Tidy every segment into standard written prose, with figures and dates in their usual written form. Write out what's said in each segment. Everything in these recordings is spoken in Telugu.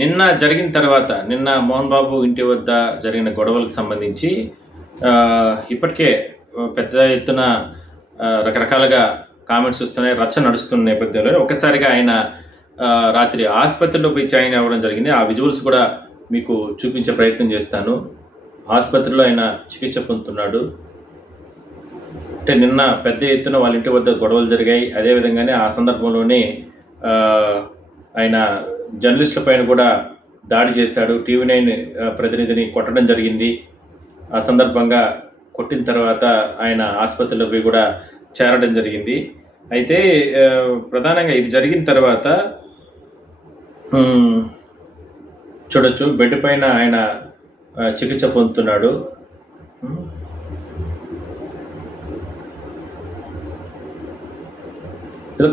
నిన్న జరిగిన తర్వాత, నిన్న మోహన్ బాబు ఇంటి వద్ద జరిగిన గొడవలకు సంబంధించి ఇప్పటికే పెద్ద ఎత్తున రకరకాలుగా కామెంట్స్ వస్తున్నాయి. రచ్చ నడుస్తున్న నేపథ్యంలో ఒక్కసారిగా ఆయన రాత్రి ఆసుపత్రిలో పోయి జాయిన్ అవ్వడం జరిగింది. ఆ విజువల్స్ కూడా మీకు చూపించే ప్రయత్నం చేస్తాను. ఆసుపత్రిలో ఆయన చికిత్స పొందుతున్నాడు. అంటే నిన్న పెద్ద ఎత్తున వాళ్ళ ఇంటి వద్ద గొడవలు జరిగాయి. అదేవిధంగానే ఆ సందర్భంలోనే ఆయన జర్నలిస్టుల పైన కూడా దాడి చేశాడు. టీవీ9 ప్రతినిధిని కొట్టడం జరిగింది. ఆ సందర్భంగా కొట్టిన తర్వాత ఆయన ఆసుపత్రిలో పోయి కూడా చేరడం జరిగింది. అయితే ప్రధానంగా ఇది జరిగిన తర్వాత చూడొచ్చు, బెడ్ పైన ఆయన చికిత్స పొందుతున్నాడు.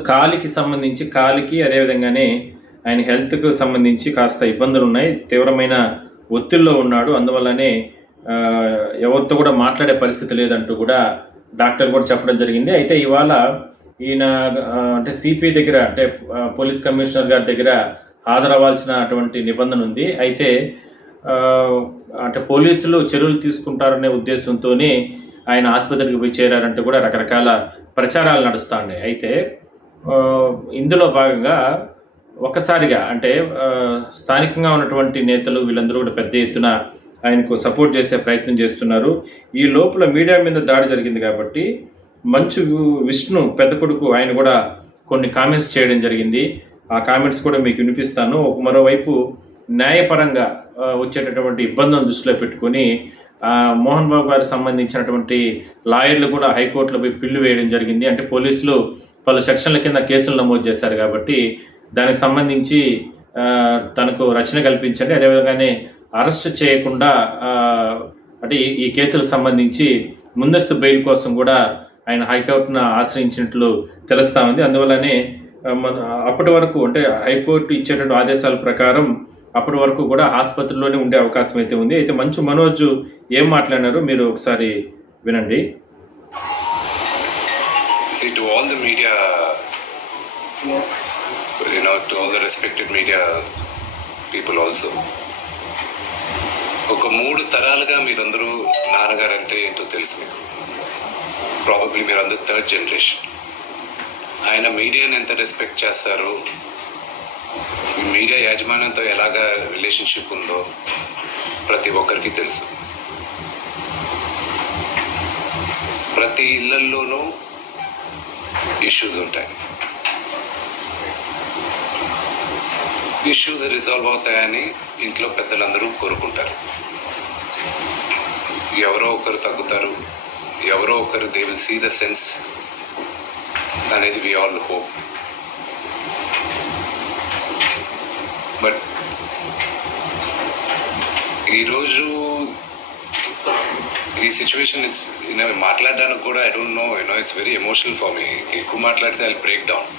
కాలికి సంబంధించి అదేవిధంగానే ఆయన హెల్త్కు సంబంధించి కాస్త ఇబ్బందులు ఉన్నాయి. తీవ్రమైన ఒత్తిడిలో ఉన్నాడు. అందువల్లనే ఎవరితో కూడా మాట్లాడే పరిస్థితి లేదంటూ కూడా డాక్టర్ కూడా చెప్పడం జరిగింది. అయితే ఇవాళ ఈయన అంటే సిపి దగ్గర, అంటే పోలీస్ కమిషనర్ గారి దగ్గర హాజరవ్వాల్సినటువంటి నిబంధన ఉంది. అయితే అంటే పోలీసులు చర్యలు తీసుకుంటారనే ఉద్దేశంతోనే ఆయన ఆసుపత్రికి పోయి చేరారంటూ కూడా రకరకాల ప్రచారాలు నడుస్తూ ఉన్నాయి. అయితే ఇందులో భాగంగా ఒక్కసారిగా అంటే స్థానికంగా ఉన్నటువంటి నేతలు వీళ్ళందరూ కూడా పెద్ద ఎత్తున ఆయనకు సపోర్ట్ చేసే ప్రయత్నం చేస్తున్నారు. ఈ లోపల మీడియా మీద దాడి జరిగింది కాబట్టి మంచు విష్ణు పెద్ద కొడుకు ఆయన కూడా కొన్ని కామెంట్స్ చేయడం జరిగింది. ఆ కామెంట్స్ కూడా మీకు వినిపిస్తాను. మరోవైపు న్యాయపరంగా వచ్చేటటువంటి ఇబ్బందులను దృష్టిలో పెట్టుకొని మోహన్ బాబు గారికి సంబంధించినటువంటి లాయర్లు కూడా హైకోర్టులో పోయి పిల్లు వేయడం జరిగింది. అంటే పోలీసులు పలు సెక్షన్ల కింద కేసులు నమోదు చేశారు కాబట్టి దానికి సంబంధించి తనకు రక్షణ కల్పించండి, అదేవిధంగానే అరెస్ట్ చేయకుండా అంటే ఈ కేసులకు సంబంధించి ముందస్తు బెయిల్ కోసం కూడా ఆయన హైకోర్టును ఆశ్రయించినట్లు తెలుస్తూ ఉంది. అందువల్లనే అప్పటి వరకు అంటే హైకోర్టు ఇచ్చేటువంటి ఆదేశాల ప్రకారం అప్పటి వరకు కూడా ఆసుపత్రిలోనే ఉండే అవకాశం అయితే ఉంది. అయితే మంచు మనోజ్ ఏం మాట్లాడినారో మీరు ఒకసారి వినండి. To all the media, to all the respected media people also, ఒక 3 తరాలుగా మీరందరూ నాన్నగారు అంటే ఏంటో తెలుసు మీకు. ప్రాబబ్లీ మీరందరూ 3rd జనరేషన్. ఆయన మీడియాని ఎంత రెస్పెక్ట్ చేస్తారో, మీడియా యాజమాన్యంతో ఎలాగా రిలేషన్షిప్ ఉందో ప్రతి ఒక్కరికి తెలుసు. ప్రతి ఇళ్లల్లోనూ ఇష్యూస్ ఉంటాయి. ఇష్యూస్ రిజాల్వ్ అవుతాయని ఇంట్లో పెద్దలందరూ కోరుకుంటారు. ఎవరో ఒకరు తగ్గుతారు, ఎవరో ఒకరు they will see the sense అనేది వి ఆల్ హోప్. బట్ ఈరోజు ఈ సిచ్యువేషన్ మాట్లాడడానికి కూడా I don't know, it's very emotional for me. ఎక్కువ మాట్లాడితే I break down.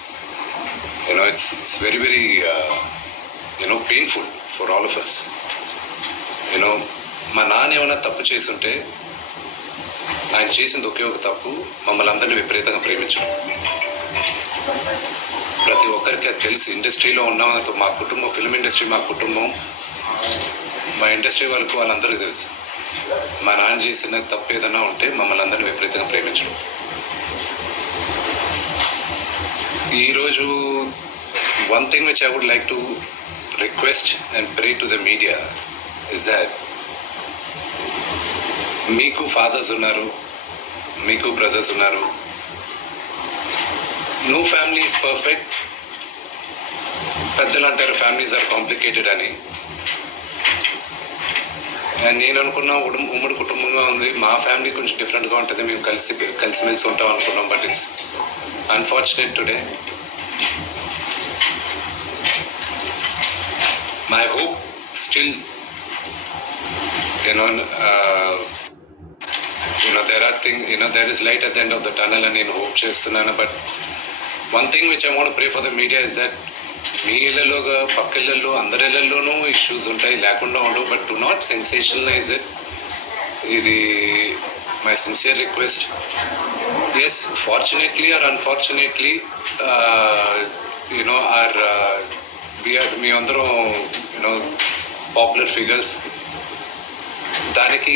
It's very very painful for all of us. మా నాన్న ఏమైనా తప్పు చేస్తుంటే ఆయన చేసింది ఒకే ఒక తప్పు, మమ్మల్ని అందరినీ విపరీతంగా ప్రేమించడం. ప్రతి ఒక్కరికి అది తెలుసు. ఇండస్ట్రీలో ఉన్నామంతో మా కుటుంబం, ఫిల్మ్ ఇండస్ట్రీ మా కుటుంబం, మా ఇండస్ట్రీ వాళ్ళందరికీ తెలుసు. మా నాన్న చేసిన తప్పు ఏదైనా ఉంటే మమ్మల్ని అందరినీ విపరీతంగా ప్రేమించడం. ఈరోజు one thing which I would like to request and pray to the media is that మీకు ఫాదర్స్ ఉన్నారు, మీకు బ్రదర్స్ ఉన్నారు. No family is perfect. పెద్దలు అంటారు ఫ్యామిలీస్ ఆర్ కాంప్లికేటెడ్ అని. నేను అనుకున్నా ఉమ్మడి కుటుంబంగా ఉంది, మా ఫ్యామిలీ కొంచెం డిఫరెంట్గా ఉంటుంది, మేము కలిసిమెలిసి ఉంటాం అనుకున్నాం. But it's unfortunate today. My hope still there is light at the end of the tunnel అని నేను హోప్ చేస్తున్నాను. But one thing which I want to pray for the media is that మీ ఇళ్లలోగా పక్క ఇళ్లలో అందరి ఇళ్లలోనూ ఇష్యూస్ ఉంటాయి, లేకుండా ఉండవు. But do not sensationalise it. ఇది my sincere request. Yes, fortunately or unfortunately or మీ అందరం పాపులర్ ఫిగర్స్. దానికి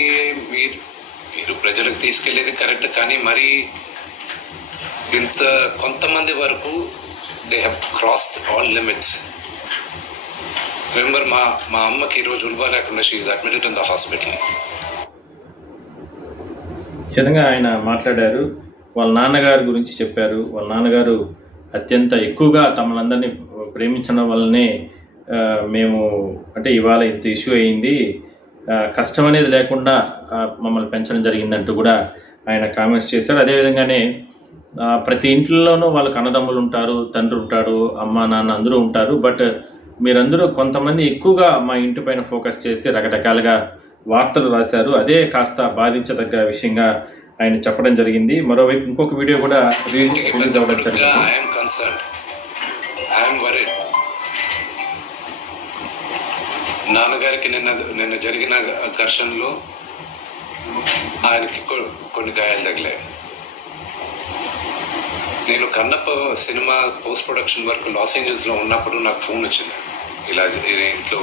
మీరు ప్రజలకు తీసుకెళ్ళేది కరెక్ట్, కానీ మరి ఇంత కొంతమంది వరకు they have cross all limits. Remember, మా అమ్మకి ఈరోజు ఉల్వా లేకుండా she is admitted in the hospital. ఈ విధంగా ఆయన మాట్లాడారు. వాళ్ళ నాన్నగారి గురించి చెప్పారు. వాళ్ళ నాన్నగారు అత్యంత ఎక్కువగా తమలందరినీ ప్రేమించడం వల్లనే మేము అంటే ఇవాళ ఇంత ఇష్యూ అయింది, కష్టం అనేది లేకుండా మమ్మల్ని పెంచడం జరిగిందంటూ కూడా ఆయన కామెంట్స్ చేశారు. అదేవిధంగానే ప్రతి ఇంట్లోనూ వాళ్ళకి అన్నదమ్ములు ఉంటారు, తండ్రి ఉంటాడు, అమ్మ నాన్న అందరూ ఉంటారు. బట్ మీరందరూ కొంతమంది ఎక్కువగా మా ఇంటి పైన ఫోకస్ చేసి రకరకాలుగా వార్తలు రాశారు. అదే కాస్త బాధించదగ్గ విషయంగా ఆయన చెప్పడం జరిగింది. మరోవైపు ఇంకొక వీడియో కూడా రిలీజ్ అవ్వడం జరిగింది. నాన్నగారికి నిన్న జరిగిన ఘర్షణలో ఆయనకి కొన్ని గాయాలు తగిలాయి. నేను Kannappa cinema post production work Los ఏంజల్స్లో ఉన్నప్పుడు నాకు ఫోన్ వచ్చింది, ఇలా ఇంట్లో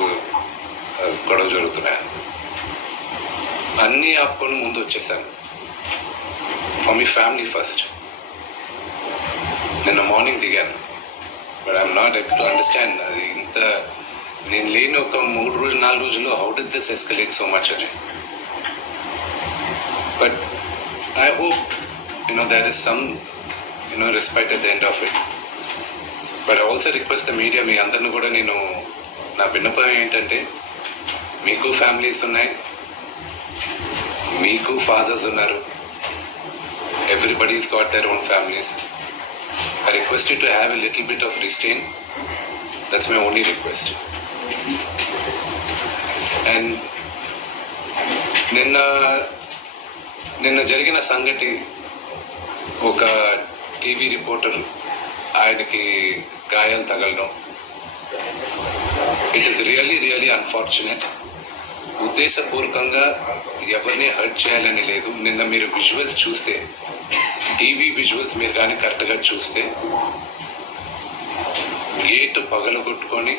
గొడవ జరుగుతున్నాయని. అన్నీ ఆపుకొని ముందు వచ్చేసాను. For me family first. నిన్న మార్నింగ్ దిగాను. But I'm not able to understand అది ఇంత నేను లేని ఒక 3-4 రోజుల్లో how did this escalate so much అని. But I hope there is some respite at the end of it. But I also request the media, మీ అందరిని కూడా నేను నా విన్నపం ఏంటంటే, మీకు ఫ్యామిలీస్ ఉన్నాయి, మీకు ఫాదర్స్ ఉన్నారు, everybody's got their own families. I request you to have a little bit of restraint. That's my only request. And నిన్న జరిగిన సంగతి, ఒక టీవీ రిపోర్టర్ ఆయనకి గాయాలు తగలడం, ఇట్ ఈస్ రియల్లీ అన్ఫార్చునేట్. ఉద్దేశపూర్వకంగా ఎవరిని హర్ట్ చేయాలని లేదు. నిన్న మీరు విజువల్స్ చూస్తే, టీవీ విజువల్స్ మీరు కానీ కరెక్ట్గా చూస్తే, గేటు పగలగొట్టుకొని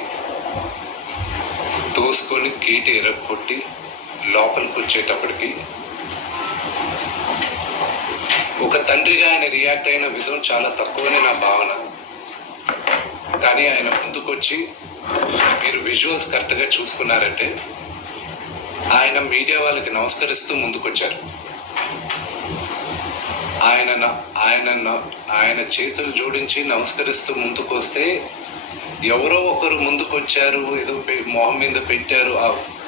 తోసుకొని గేటు ఎరగొట్టి లోపలికి వచ్చేటప్పటికి ఒక తండ్రిగా ఆయన రియాక్ట్ అయిన విధం చాలా తక్కువనే నా భావన. కానీ ఆయన ముందుకొచ్చి, మీరు విజువల్స్ కరెక్ట్గా చూసుకున్నారంటే, ఆయన మీడియా వాళ్ళకి నమస్కరిస్తూ ముందుకొచ్చారు. ఆయన చేతులు జోడించి నమస్కరిస్తూ ముందుకు వస్తే, ఎవరో ఒకరు ముందుకొచ్చారు, ఏదో మొహం మీద పెట్టారు.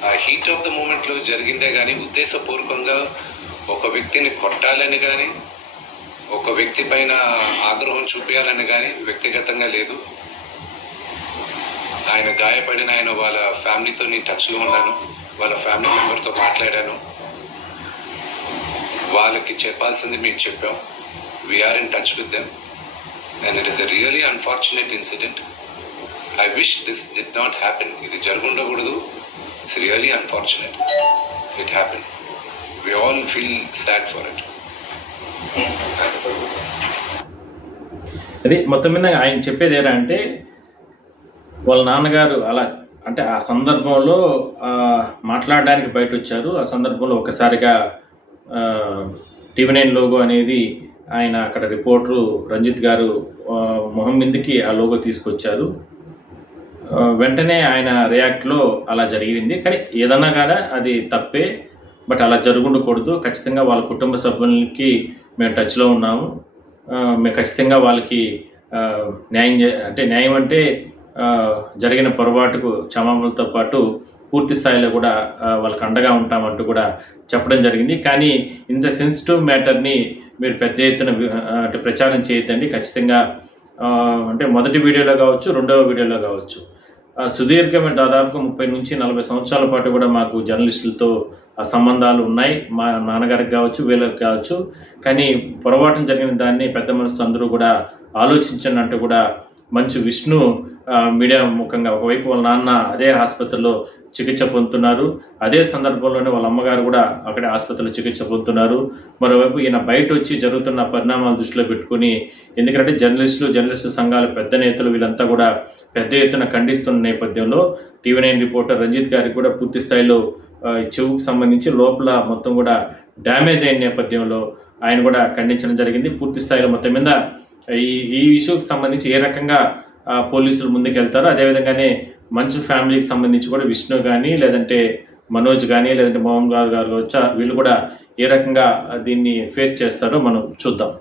ఆ హీట్ ఆఫ్ ద మూమెంట్లో జరిగిందే కానీ ఉద్దేశపూర్వకంగా ఒక వ్యక్తిని కొట్టాలని కానీ, ఒక వ్యక్తి పైన ఆగ్రహం చూపించాలని కానీ వ్యక్తిగతంగా లేదు. ఆయన గాయపడిన వాళ్ళ ఫ్యామిలీతో నేను టచ్లో ఉన్నాను, వాళ్ళ ఫ్యామిలీ మెంబర్తో మాట్లాడాను. వాళ్ళకి చెప్పాల్సింది మేము చెప్పాం. We are in touch with them and it is a really unfortunate incident. I wish this did not happen. ఇది జరుగుండకూడదు. It's really unfortunate. It happen. We all feel sad for it. అది మొత్తం మీద ఆయన చెప్పేది ఏరా అంటే, వాళ్ళ నాన్నగారు అలా అంటే ఆ సందర్భంలో మాట్లాడడానికి బయట వచ్చారు. ఆ సందర్భంలో ఒకసారిగా TV9 లోగో అనేది ఆయన అక్కడ రిపోర్టరు రంజిత్ గారు మొహం మీదకి ఆ లోగో తీసుకొచ్చారు. వెంటనే ఆయన రియాక్ట్లో అలా జరిగింది. కానీ ఏదన్నా కానీ అది తప్పే. బట్ అలా జరుగుండకూడదు. ఖచ్చితంగా వాళ్ళ కుటుంబ సభ్యులకి మేము టచ్లో ఉన్నాము. మేము ఖచ్చితంగా వాళ్ళకి న్యాయం అంటే జరిగిన పొరపాటుకు క్షమాపణలతో పాటు పూర్తి స్థాయిలో కూడా వాళ్ళకి అండగా ఉంటామంటూ కూడా చెప్పడం జరిగింది. కానీ ఇంత సెన్సిటివ్ మ్యాటర్ని మీరు పెద్ద ఎత్తున అంటే ప్రచారం చేయొద్దండి. ఖచ్చితంగా అంటే మొదటి వీడియోలో కావచ్చు, రెండవ వీడియోలో కావచ్చు, సుదీర్ఘమైన దాదాపుగా 30 నుంచి 40 సంవత్సరాల పాటు కూడా మాకు జర్నలిస్టులతో సంబంధాలు ఉన్నాయి. మా నాన్నగారికి కావచ్చు, వీళ్ళకి కావచ్చు. కానీ పొరపాటున జరిగిన దాన్ని పెద్ద మనసు అందరూ కూడా ఆలోచించండి అంటూ కూడా మంచు విష్ణు మీడియా ముఖంగా, ఒకవైపు వాళ్ళ నాన్న అదే ఆసుపత్రిలో చికిత్స పొందుతున్నారు, అదే సందర్భంలోనే వాళ్ళ అమ్మగారు కూడా అక్కడే ఆసుపత్రిలో చికిత్స పొందుతున్నారు. మరోవైపు ఈయన బయట వచ్చి జరుగుతున్న పరిణామాలు దృష్టిలో పెట్టుకుని, ఎందుకంటే జర్నలిస్టు సంఘాల పెద్ద నేతలు వీళ్ళంతా కూడా పెద్ద ఎత్తున ఖండిస్తున్న నేపథ్యంలో TV9 రిపోర్టర్ రంజిత్ గారికి కూడా పూర్తి స్థాయిలో చెవుకు సంబంధించి లోపల మొత్తం కూడా డ్యామేజ్ అయిన నేపథ్యంలో ఆయన కూడా ఖండించడం జరిగింది. పూర్తి స్థాయిలో మొత్తం మీద ఈ ఇష్యూకి సంబంధించి ఏ రకంగా పోలీసులు ముందుకెళ్తారో, అదేవిధంగానే మంచు ఫ్యామిలీకి సంబంధించి కూడా విష్ణు కానీ, లేదంటే మనోజ్ కానీ, లేదంటే మోహన్ గారు కావచ్చు, వీళ్ళు కూడా ఏ రకంగా దీన్ని ఫేస్ చేస్తారో మనం చూద్దాం.